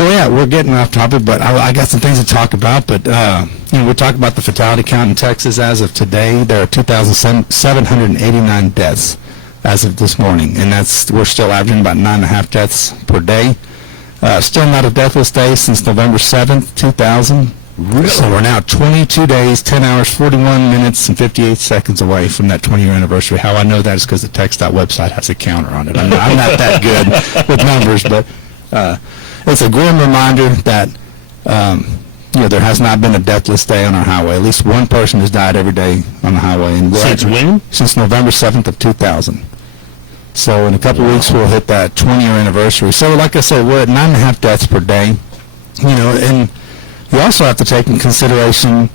So yeah, we're getting off topic, but I got some things to talk about. But we talk about the fatality count in Texas as of today. There are 2,789 deaths as of this morning, and we're still averaging about 9.5 deaths per day. Still not a deathless day since November 7th, 2000. Really? So we're now 22 days, 10 hours, 41 minutes, and 58 seconds away from that 20-year anniversary. How I know that is because the TxDOT website has a counter on it. I'm not that good with numbers, but it's a grim reminder that there has not been a deathless day on our highway. At least one person has died every day on the highway. And since when? Since November 7th of 2000. So in a couple of weeks, we'll hit that 20-year anniversary. So like I said, we're at 9.5 deaths per day. And you also have to take in consideration,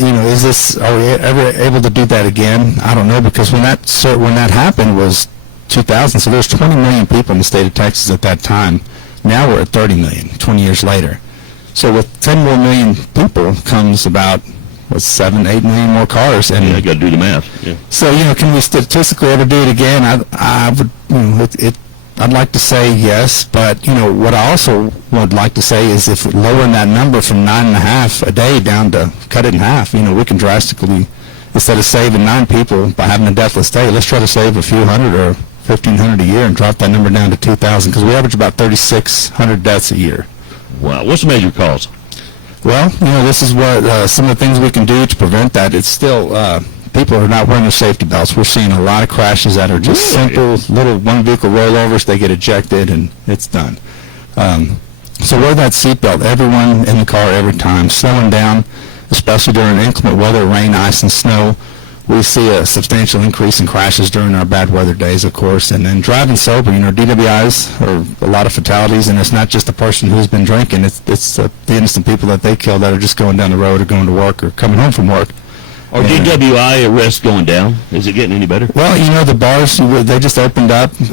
are we ever able to do that again? I don't know, because when that happened was 2000, so there's 20 million people in the state of Texas at that time. Now we're at 30 million, 20 years later. So with 10 more million people comes about 7, 8 million more cars, and I got to do the math. Yeah. So can we statistically ever do it again? I would. I'd like to say yes, but what I also would like to say is if lowering that number from 9.5 a day down to cut it in half, we can drastically, instead of saving 9 people by having a deathless day, let's try to save a few hundred or 1,500 a year and drop that number down to 2,000, because we average about 3,600 deaths a year. Wow. What's the major cause? Well, this is what some of the things we can do to prevent that. It's still people are not wearing their safety belts. We're seeing a lot of crashes that are just simple little one-vehicle rollovers. They get ejected and it's done. So wear that seatbelt. Everyone in the car every time. Slowing down, especially during inclement weather, rain, ice, and snow. We see a substantial increase in crashes during our bad weather days, of course. And then driving sober, DWIs are a lot of fatalities, and it's not just the person who's been drinking. It's the innocent people that they kill that are just going down the road or going to work or coming home from work. Are DWI arrests going down? Is it getting any better? Well, the bars, they just opened up. We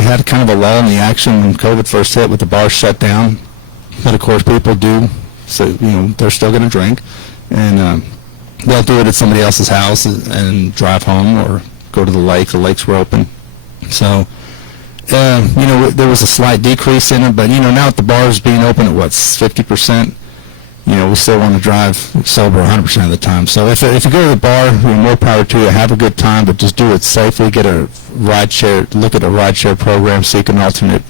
had kind of a lull in the action when COVID first hit with the bars shut down. But, of course, people do, so, they're still going to drink. And they'll do it at somebody else's house and drive home or go to the lake. The lakes were open. So, there was a slight decrease in it. But, now with the bars being open at, 50%, we still want to drive sober 100% of the time. So if you go to the bar, more power to you. Have a good time, but just do it safely. Look at a rideshare program. Seek an alternate,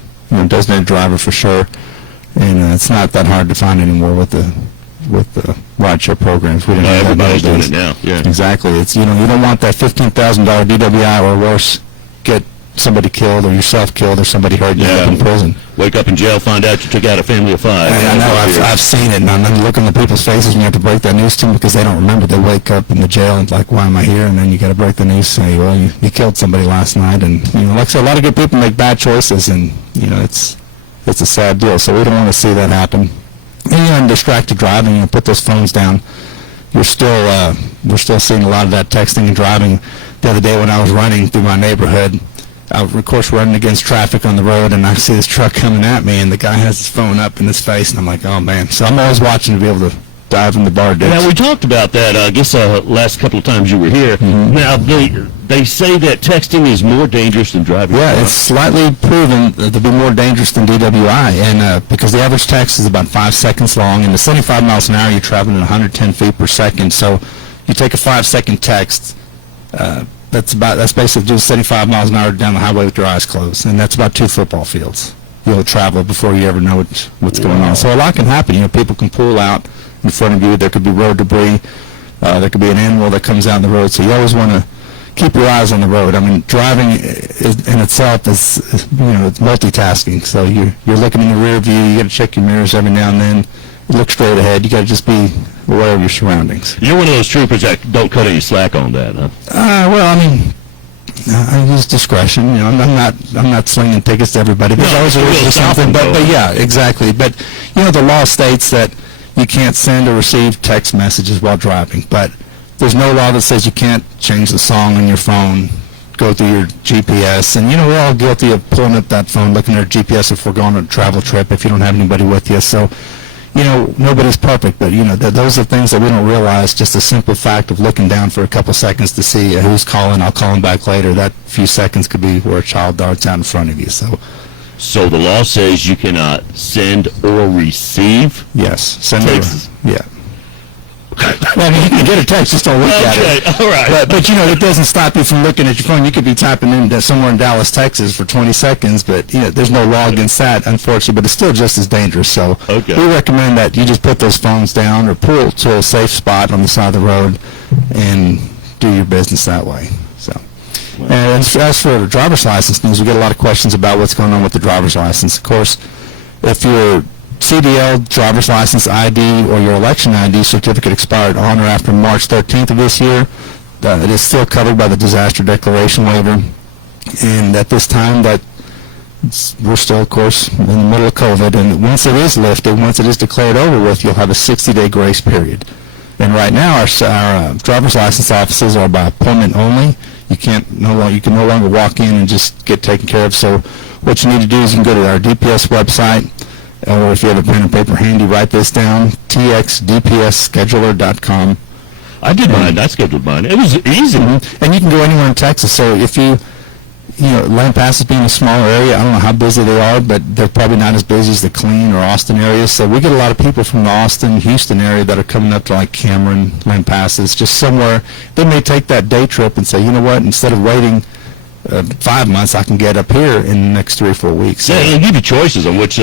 designated driver for sure. And it's not that hard to find anymore with the rideshare programs. We didn't have everybody's doing it now. Yeah, exactly. It's you don't want that $15,000 DWI or worse, get somebody killed or yourself killed or somebody hurt, you end up in prison. Wake up in jail, find out you took out a family of 5. I know, I've seen it, and I'm looking at people's faces when you have to break that news to them because they don't remember. They wake up in the jail and like, why am I here? And then you got to break the news, say, well, you killed somebody last night. And like I said, a lot of good people make bad choices, and it's a sad deal. So we don't want to see that happen. And distracted driving, put those phones down. We're still seeing a lot of that texting and driving. The other day when I was running through my neighborhood, I was, of course, running against traffic on the road, and I see this truck coming at me, and the guy has his phone up in his face, and I'm like, oh, man. So I'm always watching to be able to dive in the bar ditch. Now, we talked about that, I guess, last couple of times you were here. Mm-hmm. Now, they say that texting is more dangerous than driving. Yeah, it's slightly proven to be more dangerous than DWI, and because the average text is about 5 seconds long, and at 75 miles an hour, you're traveling at 110 feet per second. So you take a 5-second text, that's basically doing 75 miles an hour down the highway with your eyes closed, and that's about 2 football fields. You'll travel before you ever know what's going on. So a lot can happen. People can pull out in front of you. There could be road debris. There could be an animal that comes out on the road. So you always want to keep your eyes on the road. I mean, driving in itself is it's multitasking. So you're looking in the rear view. You got to check your mirrors every now and then. You look straight ahead. You got to just be aware of your surroundings. You're one of those troopers that don't cut any slack on that, huh? Well, I mean, I use discretion. I'm not slinging tickets to everybody. There's always a risk of something. But yeah, exactly. But the law states that you can't send or receive text messages while driving. But there's no law that says you can't change the song on your phone, go through your GPS. And we're all guilty of pulling up that phone, looking at our GPS if we're going on a travel trip. If you don't have anybody with you, so. Nobody's perfect, but, those are things that we don't realize. Just the simple fact of looking down for a couple seconds to see who's calling, I'll call him back later. That few seconds could be where a child darts out in front of you. So, So the law says you cannot send or receive Yes, send texts. Yeah. Well, I mean, you can get a text, just don't look at it. Okay, all right. But it doesn't stop you from looking at your phone. You could be typing in somewhere in Dallas, Texas for 20 seconds, but there's no law against that, unfortunately, but it's still just as dangerous. So Okay. we recommend that you just put those phones down or pull to a safe spot on the side of the road and do your business that way. So, and as for the driver's license news, we get a lot of questions about what's going on with the driver's license. Of course, if your CDL, driver's license, ID, or your election ID certificate expired on or after March 13th of this year, it is still covered by the disaster declaration waiver. And at this time, we're still, of course, in the middle of COVID. And once it is lifted, once it is declared over with, you'll have a 60-day grace period. And right now, our driver's license offices are by appointment only. You can no longer walk in and just get taken care of. So what you need to do is you can go to our DPS website, or if you have a pen and paper handy, write this down, txdpsscheduler.com. I did mine. I scheduled mine. It was easy. And you can go anywhere in Texas. So if Lampasas being a smaller area, I don't know how busy they are, but they're probably not as busy as the Killeen or Austin areas. So we get a lot of people from the Austin, Houston area that are coming up to like Cameron, Lampasas, just somewhere. They may take that day trip and say, you know what, instead of waiting 5 months, I can get up here in the next 3 or 4 weeks. Yeah, they give you choices on which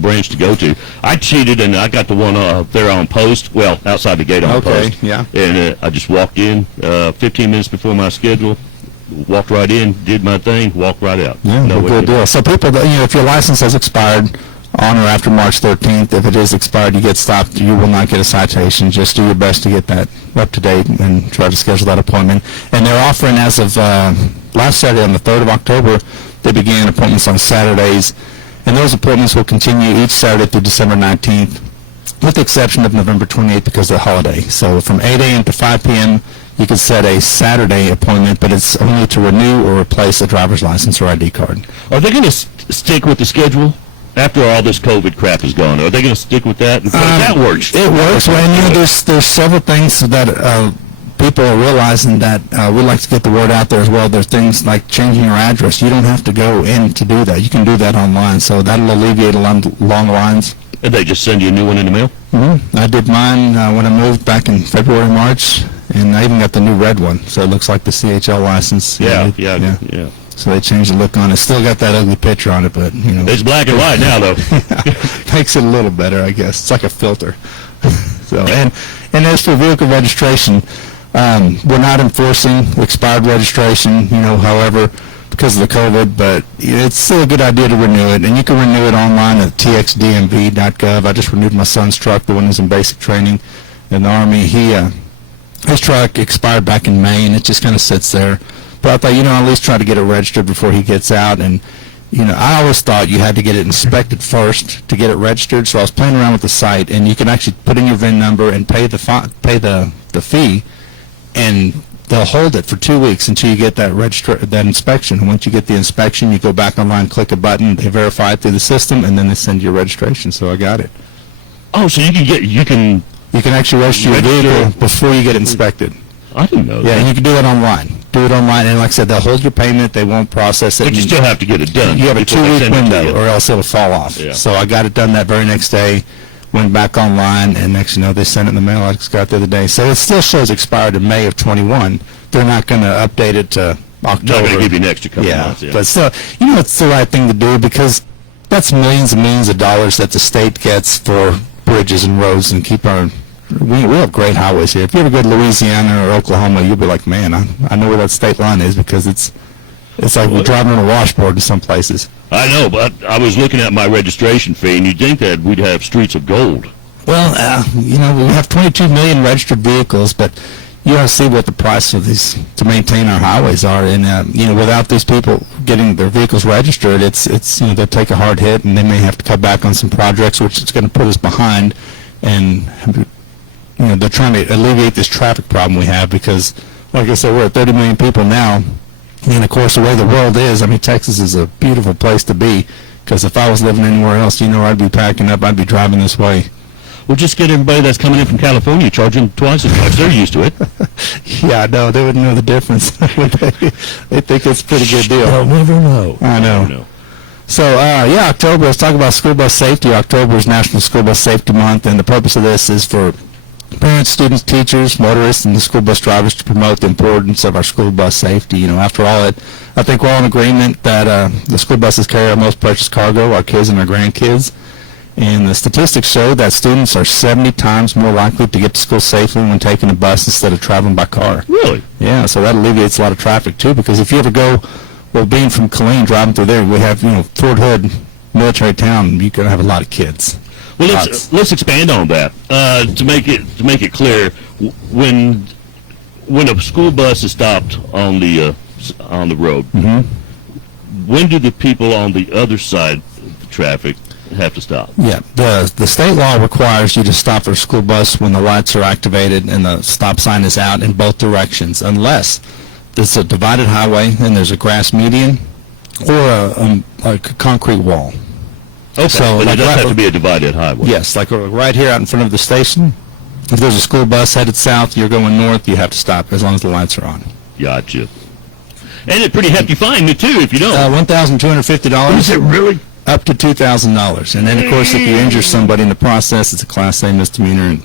branch to go to. I cheated, and I got the one up there on post, outside the gate on post. Yeah. And I just walked in 15 minutes before my schedule, walked right in, did my thing, walked right out. Yeah, good deal. So people, if your license has expired on or after March 13th, if it is expired, you get stopped, you will not get a citation. Just do your best to get that up to date and try to schedule that appointment. And they're offering, as of last Saturday, on the 3rd of October, they began appointments on Saturdays, and those appointments will continue each Saturday through December 19th, with the exception of November 28th because of the holiday. So from 8 a.m. to 5 p.m., you can set a Saturday appointment, but it's only to renew or replace a driver's license or ID card. Are they going to stick with the schedule after all this COVID crap is gone? Are they going to stick with that? Because that works. It works. Well, there's several things that people are realizing that we'd like to get the word out there as well. There's things like changing your address. You don't have to go in to do that. You can do that online, so that'll alleviate a lot of long lines. And they just send you a new one in the mail? Mm-hmm. I did mine when I moved back in February, March, and I even got the new red one, so it looks like the CHL license. Yeah. So they changed the look on it. Still got that ugly picture on it, but it's black and white now, though. Makes it a little better, I guess. It's like a filter. So and as for vehicle registration, we're not enforcing expired registration. However, because of the COVID, but it's still a good idea to renew it, and you can renew it online at txdmv.gov. I just renewed my son's truck, the one who's in basic training in the Army. His truck expired back in May, and it just kind of sits there. But I thought, at least try to get it registered before he gets out. And, I always thought you had to get it inspected first to get it registered. So I was playing around with the site, and you can actually put in your VIN number and pay the fee, and they'll hold it for 2 weeks until you get that inspection. And once you get the inspection, you go back online, click a button, they verify it through the system, and then they send you your registration. So I got it. Oh, so you can actually register your vehicle before you get it inspected. I didn't know that. Yeah, and you can do it online. And like I said, they'll hold your payment. They won't process it. But you still have to get it done. You have a 2-week window, or else it'll fall off. Yeah. So I got it done that very next day, went back online, and next they sent it in the mail. I just got it the other day. So it still shows expired in May of 21. They're not going to update it to October. Not going to give you an extra couple months. Yeah, but still, it's the right thing to do, because that's millions and millions of dollars that the state gets for bridges and roads and keep our... We have great highways here. If you ever go to Louisiana or Oklahoma, you'll be like, man, I know where that state line is, because it's like we're driving on a washboard in some places. I know, but I was looking at my registration fee, and you'd think that we'd have streets of gold. Well, we have 22 million registered vehicles, but you don't see what the price of these to maintain our highways are. And without these people getting their vehicles registered, it's they'll take a hard hit, and they may have to cut back on some projects, which is going to put us behind. And they're trying to alleviate this traffic problem we have, because, like I said, we're at 30 million people now. And, of course, the way the world is, Texas is a beautiful place to be, because if I was living anywhere else, I'd be packing up, I'd be driving this way. Well, just get everybody that's coming in from California, charge them twice as much. They're used to it. Yeah, no, they wouldn't know the difference. They think it's a pretty good deal. They'll never know. I know. So, yeah, October, let's talk about school bus safety. October is National School Bus Safety Month, and the purpose of this is for parents, students, teachers, motorists, and the school bus drivers to promote the importance of our school bus safety. You know, after all, I think we're all in agreement that the school buses carry our most precious cargo, our kids and our grandkids. And the statistics show that students are 70 times more likely to get to school safely when taking a bus instead of traveling by car. Really? Yeah, so that alleviates a lot of traffic, too, because if you ever go, well, being from Killeen, driving through there, we have, Fort Hood, military town, you're going to have a lot of kids. Well, let's expand on that to make it clear. When a school bus is stopped on the road, when do the people on the other side of the traffic have to stop? Yeah, the state law requires you to stop for a school bus when the lights are activated and the stop sign is out in both directions, unless it's a divided highway and there's a grass median or a concrete wall. Okay, so but it does have to be a divided highway. Yes, like right here out in front of the station. If there's a school bus headed south, you're going north, you have to stop as long as the lights are on. Gotcha. And it's pretty hefty fine, too, if you don't. $1,250. Is it really? Up to $2,000. And then, of course, if you injure somebody in the process, it's a Class A misdemeanor and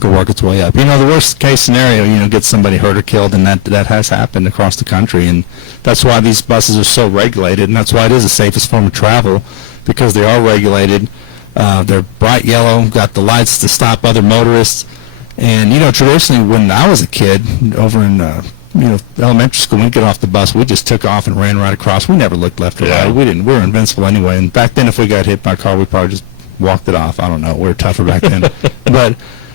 could work its way up. The worst case scenario, get somebody hurt or killed, and that has happened across the country. And that's why these buses are so regulated, and that's why it is the safest form of travel, because they are regulated. They're bright yellow, got the lights to stop other motorists. And, traditionally, when I was a kid over in, elementary school, when we get off the bus, we just took off and ran right across. We never looked left or right. We were invincible anyway. And back then, if we got hit by a car, we probably just walked it off. I don't know. We were tougher back then.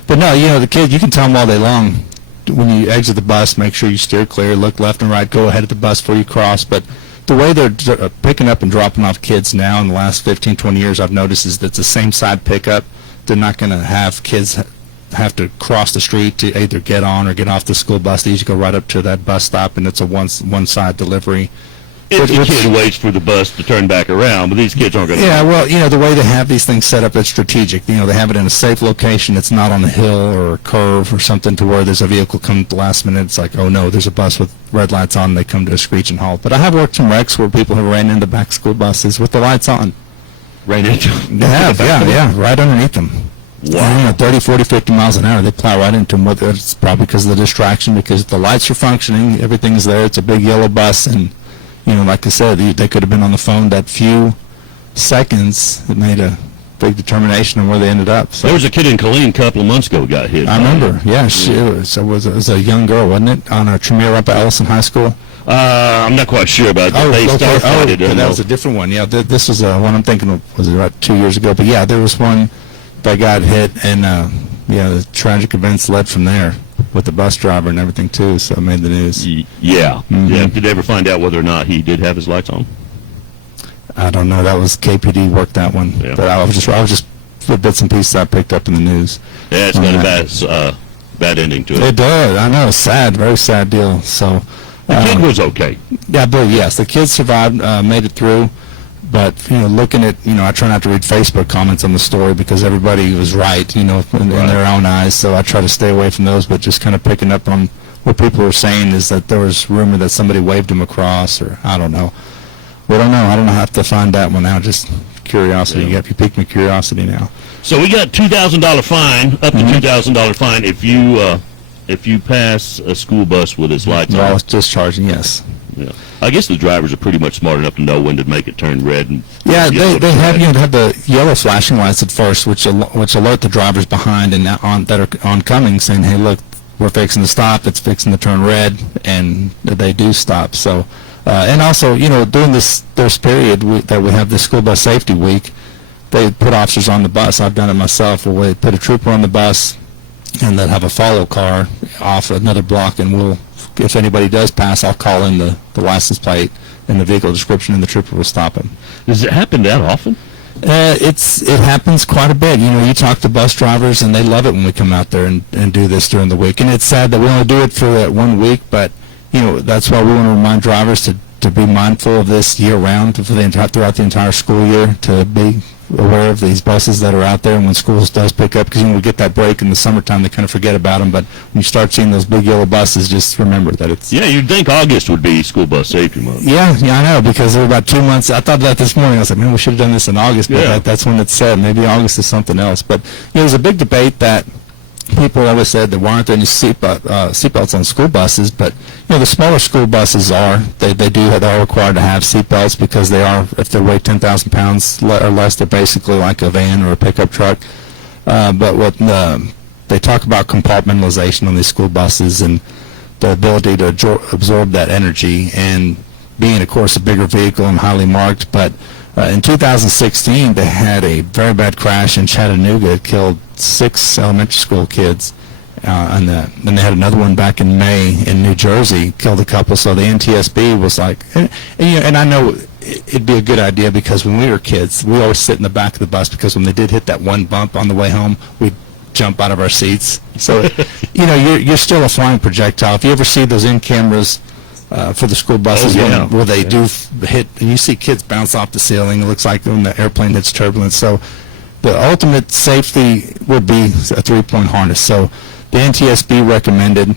But no, the kids, you can tell them all day long, when you exit the bus, make sure you steer clear, look left and right, go ahead of the bus before you cross. But the way they're picking up and dropping off kids now in the last 15, 20 years, I've noticed is that it's the same side pickup. They're not going to have kids have to cross the street to either get on or get off the school bus. They usually go right up to that bus stop, and it's a one-side delivery. If the kid waits for the bus to turn back around, but these kids aren't going to. Yeah, well, the way they have these things set up, it's strategic. They have it in a safe location. It's not on a hill or a curve or something to where there's a vehicle coming at the last minute. It's like, oh no, there's a bus with red lights on, and they come to a screeching halt. But I have worked in wrecks where people have ran into back school buses with the lights on. Ran into them? They have, yeah, right underneath them. Wow. 30, 40, 50 miles an hour, they plow right into them. Whether it's probably because of the distraction, because the lights are functioning, everything's there. It's a big yellow bus, and like I said, they could have been on the phone that few seconds. It made a big determination on where they ended up. So there was a kid in Killeen a couple of months ago who got hit. I remember. Yeah, it was a young girl, wasn't it, on a Tremere up at Ellison High School? I'm not quite sure about that. That was a different one. Yeah, this was one I'm thinking of, was about 2 years ago. But yeah, there was one that got hit, and the tragic events led from there with the bus driver and everything too. So it made the news. Yeah. Did they ever find out whether or not he did have his lights on? I don't know. That was KPD worked that one. Yeah. But I was just bits and pieces I picked up in the news. Yeah, it's got a bad ending to it. It does. I know. Sad, very sad deal. So the kid was okay. Yeah, but yes, the kid survived, made it through. But, looking at, I try not to read Facebook comments on the story because everybody was right, in their own eyes. So I try to stay away from those, but just kind of picking up on what people were saying is that there was rumor that somebody waved him across, or I don't know. We don't know. I don't know how to find that one out. Just curiosity. Yeah. You piqued my curiosity now. So we got $2,000 fine, up to $2,000 fine if you pass a school bus with its lights on. Well, it's discharging, yes. Yeah. I guess the drivers are pretty much smart enough to know when to make it turn red. And yeah, they have the yellow flashing lights at first, which alert the drivers behind and that are oncoming, saying, "Hey, look, we're fixing to stop. It's fixing to turn red," and they do stop. So, and also, during this period that we have the school bus safety week, they put officers on the bus. I've done it myself, where they put a trooper on the bus, and they'll have a follow car off another block, and if anybody does pass, I'll call in the license plate and the vehicle description, and the trooper will stop him. Does it happen that often? It happens quite a bit. You talk to bus drivers, and they love it when we come out there and do this during the week. And it's sad that we only do it for that 1 week, but that's why we want to remind drivers to be mindful of this year-round throughout the entire school year, to be aware of these buses that are out there, and when schools does pick up, because we get that break in the summertime, they kind of forget about them. But when you start seeing those big yellow buses, just remember that it's. Yeah, you'd think August would be School Bus Safety Month. Yeah, I know, because there were about 2 months. I thought that this morning. I was like, man, we should have done this in August, but Yeah. that's when it's said. Maybe August is something else. But there's a big debate that people always said there weren't any seatbelts on school buses, but the smaller school buses are. They're required to have seatbelts because they are, if they weigh 10,000 pounds or less, they're basically like a van or a pickup truck. But what they talk about compartmentalization on these school buses and the ability to absorb that energy, and being, of course, a bigger vehicle and highly marked. But in 2016, they had a very bad crash in Chattanooga. It killed 6 elementary school kids. And then they had another one back in May in New Jersey, killed a couple. So the NTSB was like, and I know it'd be a good idea, because when we were kids, we always sit in the back of the bus, because when they did hit that one bump on the way home, we'd jump out of our seats. So, you're still a flying projectile. If you ever see those in cameras for the school buses, where they do hit, and you see kids bounce off the ceiling, it looks like when the airplane hits turbulence. So the ultimate safety would be a 3-point harness. So the NTSB recommended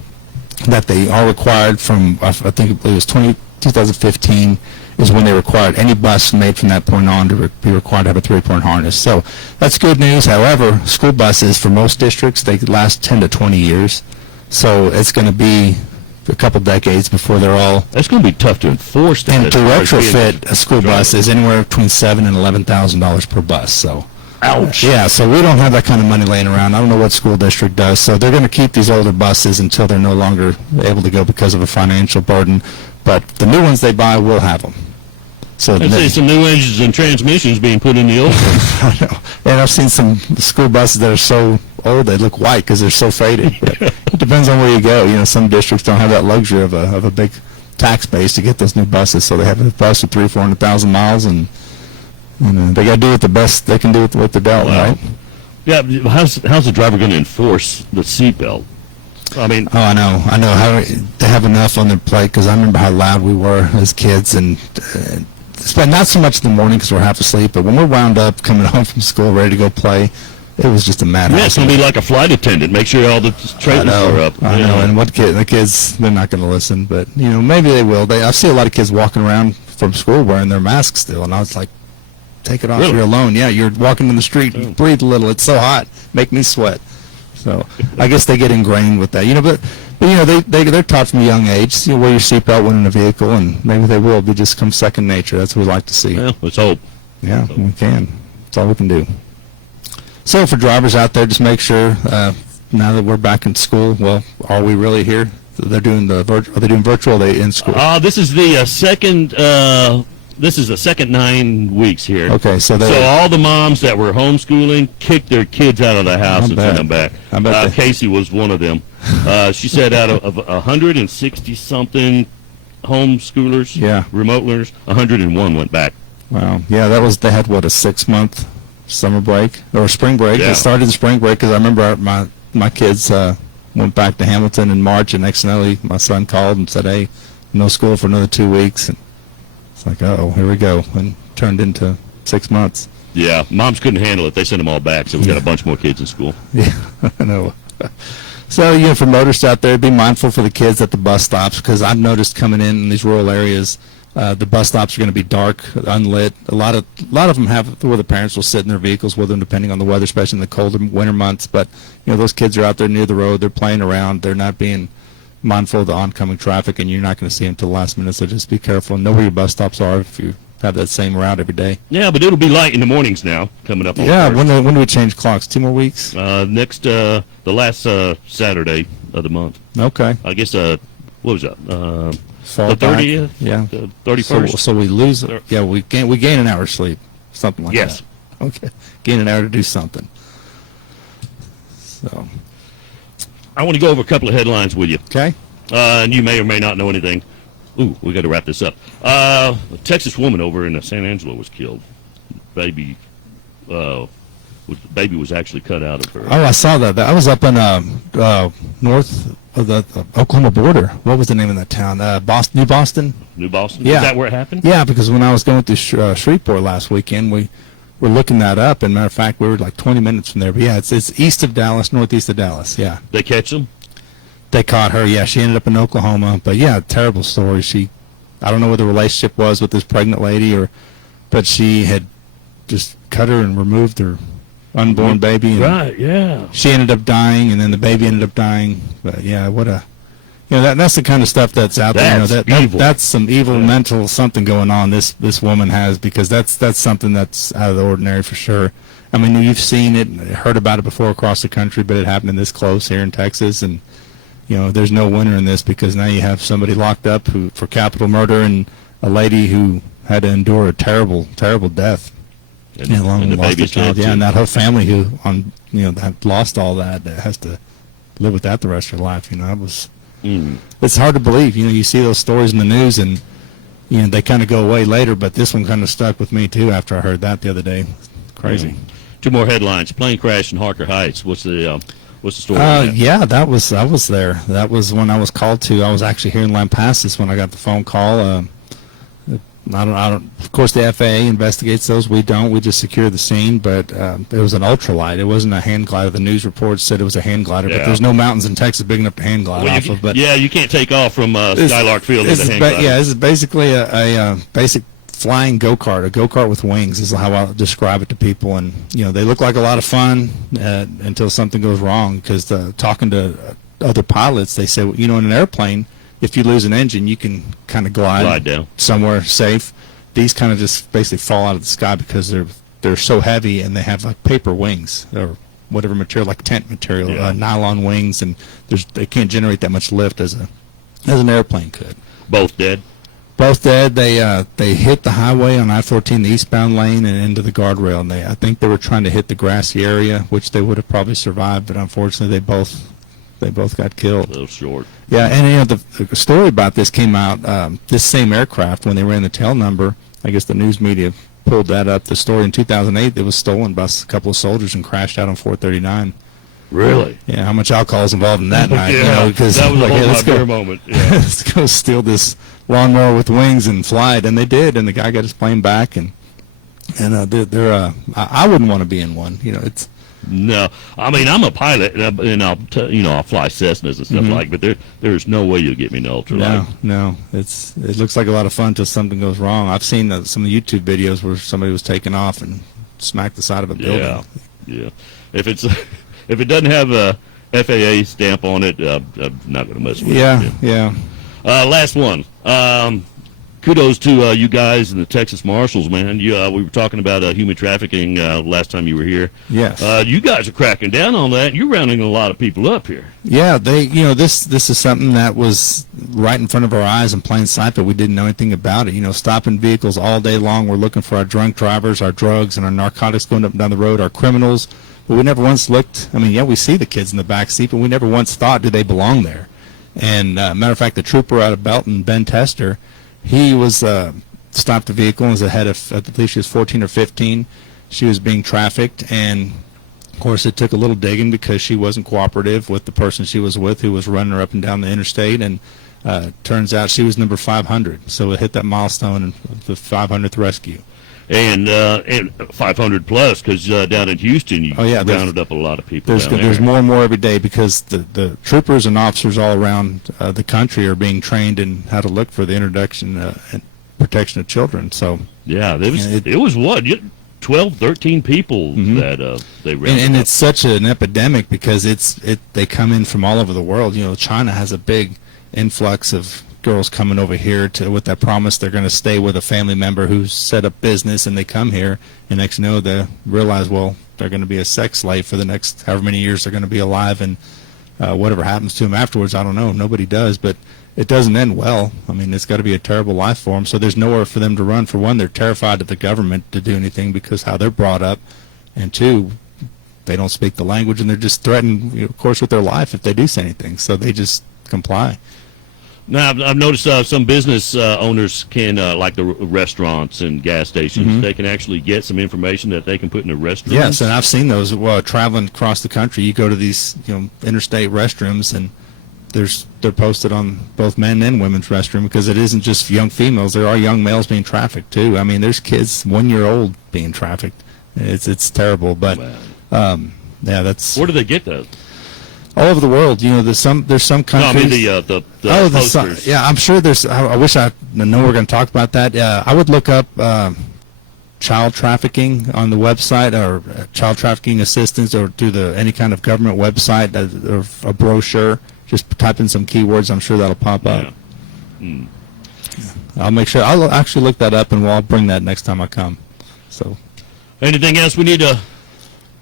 that they are required from, I think it was 2015 is when they required any bus made from that point on to be required to have a 3-point harness. So that's good news. However, school buses, for most districts, they could last 10 to 20 years. So it's going to be a couple decades before they're all. That's going to be tough to enforce. That And to retrofit a school bus is anywhere between $7,000 and $11,000 per bus. So. Ouch. Yeah, so we don't have that kind of money laying around. I don't know what school district does. So they're going to keep these older buses until they're no longer able to go because of a financial burden. But the new ones they buy will have them. So I'd say some new engines and transmissions being put in the old ones. I know. And I've seen some school buses that are so old they look white because they're so faded. But it depends on where you go. Some districts don't have that luxury of a big tax base to get those new buses. So they have a bus with 300,000-400,000 miles, and they got to do it the best they can do with what they're dealt, right? Yeah, how's the driver going to enforce the seatbelt? I mean, I know. How they have enough on their plate, because I remember how loud we were as kids, and not so much in the morning because we're half asleep, but when we're wound up coming home from school ready to go play, it was just a madhouse. Yeah, it's going to be like a flight attendant. Make sure all the trailers are up. I know, and the kids, they're not going to listen, but maybe they will. I see a lot of kids walking around from school wearing their masks still, and I was like, take it off. Really? You're alone. Yeah, you're walking in the street. Breathe a little. It's so hot. Make me sweat. So I guess they get ingrained with that. But they're taught from a young age. Wear your seatbelt when in a vehicle, and maybe they will. It just comes second nature. That's what we like to see. Well, let's hope. Yeah, we can. That's all we can do. So for drivers out there, just make sure now that we're back in school. Well, are we really here? They're doing Are they doing virtual? Or are they in school? This is the second. This is the second 9 weeks here. Okay, so all the moms that were homeschooling kicked their kids out of the house and sent them back. I bet Casey was one of them. She said out of 160-something homeschoolers, remote learners, 101 went back. Wow. Yeah, they had, a 6-month summer break or spring break. Yeah. They started the spring break because I remember my kids went back to Hamilton in March, and next night my son called and said, hey, no school for another 2 weeks. And it's like, oh, here we go, and turned into 6 months. Yeah, moms couldn't handle it. They sent them all back, so we got a bunch more kids in school. Yeah, I know. So, for motorists out there, be mindful for the kids at the bus stops, because I've noticed coming in these rural areas, the bus stops are going to be dark, unlit. A lot of them have where the parents will sit in their vehicles with them, depending on the weather, especially in the colder winter months. But those kids are out there near the road. They're playing around. They're not being mindful of the oncoming traffic, and you're not going to see them until the last minute. So just be careful and know where your bus stops are if you have that same route every day. Yeah, but it'll be light in the mornings now, coming up. Yeah, when do we change clocks? 2 more weeks? Next, the last Saturday of the month. Okay. I guess, what was that? Fall the 30th? Back. Yeah. The 31st? So we lose, we gain an hour's sleep, something like yes. that. Okay. Gain an hour to do something. So. I want to go over a couple of headlines with you. Okay. And you may or may not know anything. Ooh, we got to wrap this up. A Texas woman over in San Angelo was killed. Baby was actually cut out of her. Oh, I saw that. I was up in north of the Oklahoma border. What was the name of that town? New Boston. New Boston. Yeah. Is that where it happened? Yeah, because when I was going through Shreveport last weekend, we we're looking that up. And matter of fact, we were like 20 minutes from there. But yeah, it's east of Dallas, northeast of Dallas. Yeah. They catch them? They caught her. Yeah, she ended up in Oklahoma. But yeah, terrible story. I don't know what the relationship was with this pregnant lady, but she had just cut her and removed her unborn baby. And right. Yeah. she ended up dying, and then the baby ended up dying. But yeah, that's the kind of stuff that's out there. That's some evil mental something going on. This woman has, because that's something that's out of the ordinary for sure. I mean, you've seen it, heard about it before across the country, but it happened this close here in Texas, and there's no winner in this, because now you have somebody locked up for capital murder, and a lady who had to endure a terrible, terrible death. And the baby's child. Yeah, and that whole family who that lost all that has to live with that the rest of their life. That was. It's hard to believe. You see those stories in the news, and they kind of go away later. But this one kind of stuck with me too after I heard that the other day. Crazy. Two more headlines: plane crash in Harker Heights. What's the story? Yeah, I was there. That was when I was called to. I was actually here in Lampasas when I got the phone call. I don't. Of course, the FAA investigates those. We don't. We just secure the scene. But it was an ultralight. It wasn't a hand glider. The news reports said it was a hand glider. Yeah. But there's no mountains in Texas big enough to hand glide off of. But yeah, you can't take off from Skylark Field with a hand glider. Yeah, this is basically a basic flying go-kart, a go-kart with wings is how I describe it to people. And they look like a lot of fun until something goes wrong. Because talking to other pilots, they say, in an airplane, if you lose an engine, you can kind of glide down somewhere safe. These kind of just basically fall out of the sky because they're so heavy, and they have like paper wings or whatever material, like tent material, nylon wings, and they can't generate that much lift as an airplane could. Both dead. Both dead. They hit the highway on I-14, the eastbound lane, and into the guardrail. And I think they were trying to hit the grassy area, which they would have probably survived, but unfortunately they both got killed. A little short. Yeah, and the story about this came out, this same aircraft, when they ran the tail number, I guess the news media pulled that up. The story in 2008, it was stolen by a couple of soldiers and crashed out on 439. Really? Yeah, how much alcohol is involved in that night? Because that was a whole beer moment. Yeah. Let's go steal this lawnmower with wings and fly it. And they did, and the guy got his plane back, and I wouldn't want to be in one. It's. No, I mean, I'm a pilot, and I'll fly Cessnas and stuff like. But there's no way you'll get me in the ultralight. No, it looks like a lot of fun until something goes wrong. I've seen some of the YouTube videos where somebody was taken off and smacked the side of a building. Yeah. If it doesn't have a FAA stamp on it, I'm not going to mess with it. Yeah. Last one. Kudos to you guys and the Texas Marshals, man. We were talking about human trafficking last time you were here. Yes. You guys are cracking down on that. You're rounding a lot of people up here. Yeah, this is something that was right in front of our eyes in plain sight, but we didn't know anything about it. Stopping vehicles all day long. We're looking for our drunk drivers, our drugs, and our narcotics going up and down the road, our criminals. But we never once looked. I mean, we see the kids in the back seat, but we never once thought, do they belong there? And matter of fact, the trooper out of Belton, Ben Tester, he was stopped the vehicle and was ahead of, I believe she was 14 or 15. She was being trafficked, and of course it took a little digging because she wasn't cooperative with the person she was with, who was running her up and down the interstate, and turns out she was number 500. So it hit that milestone of the 500th rescue. And 500 plus, because down in Houston, you rounded up a lot of people. There's more and more every day, because the troopers and officers all around the country are being trained in how to look for the introduction and protection of children. So yeah, it was what 12, 13 people that they rounded and up. it's such an epidemic because they come in from all over the world. China has a big influx of girls coming over here with that promise they're going to stay with a family member who's set up business, and they come here, and next you know they realize, well, they're going to be a sex slave for the next however many years they're going to be alive, and whatever happens to them afterwards, I don't know. Nobody does, but it doesn't end well. I mean, it's got to be a terrible life for them. So there's nowhere for them to run. For one, they're terrified of the government to do anything because how they're brought up, and two, they don't speak the language, and they're just threatened, of course, with their life if they do say anything. So they just comply. Now, I've noticed some business owners can, like the restaurants and gas stations, they can actually get some information that they can put in the restrooms. Yes, and I've seen those traveling across the country. You go to these interstate restrooms, and they're posted on both men and women's restroom, because it isn't just young females. There are young males being trafficked, too. I mean, there's kids 1 year old being trafficked It's terrible, but Wow. yeah, that's Where do they get those? all over the world. There's some No, I countries. mean the the posters. yeah, I'm sure there's. I wish I know we're going to talk about that. I would look up child trafficking on the website, or child trafficking assistance, or through any kind of government website, or a brochure. Just type in some keywords. I'm sure that'll pop up. Yeah. I'll make sure. I'll actually look that up, and I'll bring that next time I come. So. Anything else we need to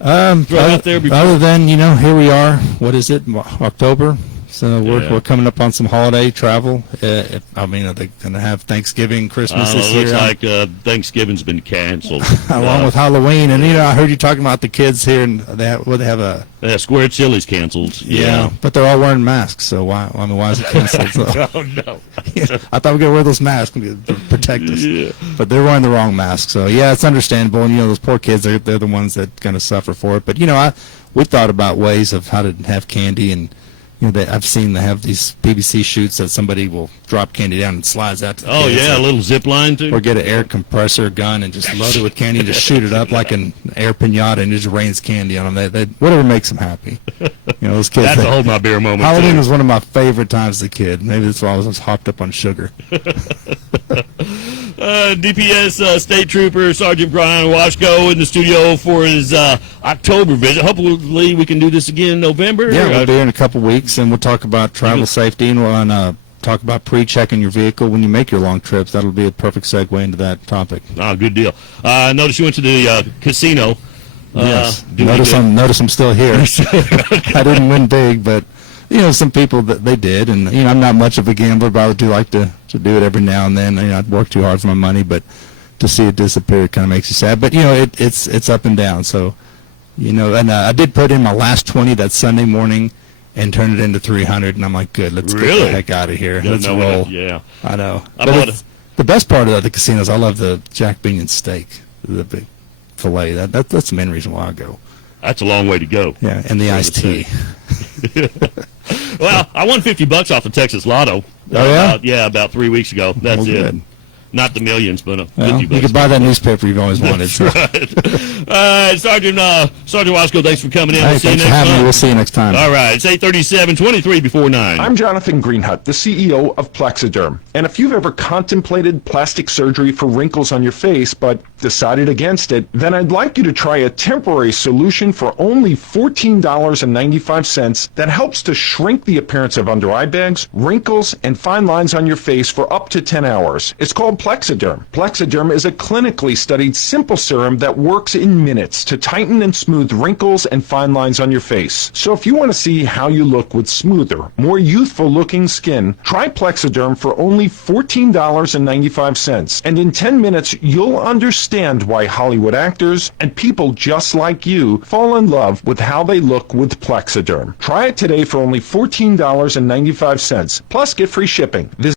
throw out there before? Other than, here we are. What is it? October. So we're coming up on some holiday travel. Are they going to have Thanksgiving, Christmas this year? Looks like Thanksgiving's been canceled. Along with Halloween. And, I heard you talking about the kids here, and they have a... Square Chili's canceled. Yeah, but they're all wearing masks, so why is it canceled? So, Oh, no. I thought we were going to wear those masks to protect us. Yeah. But they're wearing the wrong mask. So, yeah, it's understandable. And, those poor kids, they're the ones that going to suffer for it. But, we thought about ways of how to have candy, and I've seen they have these PVC chutes that somebody will drop candy down and slides out to the kids, a little zip line too. or get an air compressor gun and just load it with candy and just shoot it up like an air pinata, and it just rains candy on them. They whatever makes them happy. Those kids. That's a hold my beer moment. Halloween too. was one of my favorite times as a kid. Maybe that's why I was hopped up on sugar. DPS State Trooper Sergeant Brian Washko in the studio for his October visit. Hopefully we can do this again in November. Yeah, we'll be here in a couple weeks, and we'll talk about travel safety, and we'll talk about pre-checking your vehicle when you make your long trips. That'll be a perfect segue into that topic. Oh, good deal. I noticed you went to the casino. Yes. doing good. Notice I'm still here. I didn't win big, but some people that they did, and I'm not much of a gambler, but I do like to do it every now and then. I'd work too hard for my money, but to see it disappear, it kind of makes you sad. But it's up and down. So and I did put in my last 20 that Sunday morning and turn it into 300, and I'm like, good, let's get the heck out of here. Let's roll. Yeah. I know. But the best part of the casinos, I love the Jack Binion steak, the big filet. That's the main reason why I go. That's a long way to go. Yeah, and the iced tea. Well, I won $50 off the Texas Lotto. Oh, yeah? About 3 weeks ago. That's Well, it. good. Not the millions, but Well, $50. you could buy that newspaper you've always wanted. So. Sergeant Wasco, thanks for coming in. Hey, We'll see you thanks for next having me. month. We'll see you next time. All right, it's 8:37, 23 before 9. I'm Jonathan Greenhut, the CEO of Plexiderm. And if you've ever contemplated plastic surgery for wrinkles on your face but decided against it, then I'd like you to try a temporary solution for only $14.95 that helps to shrink the appearance of under eye bags, wrinkles, and fine lines on your face for up to 10 hours. It's called Plexiderm. Plexiderm is a clinically studied simple serum that works in minutes to tighten and smooth wrinkles and fine lines on your face. So if you want to see how you look with smoother, more youthful looking skin, try Plexiderm for only $14.95. And in 10 minutes, you'll understand why Hollywood actors and people just like you fall in love with how they look with Plexiderm. Try it today for only $14.95. Plus get free shipping. Visit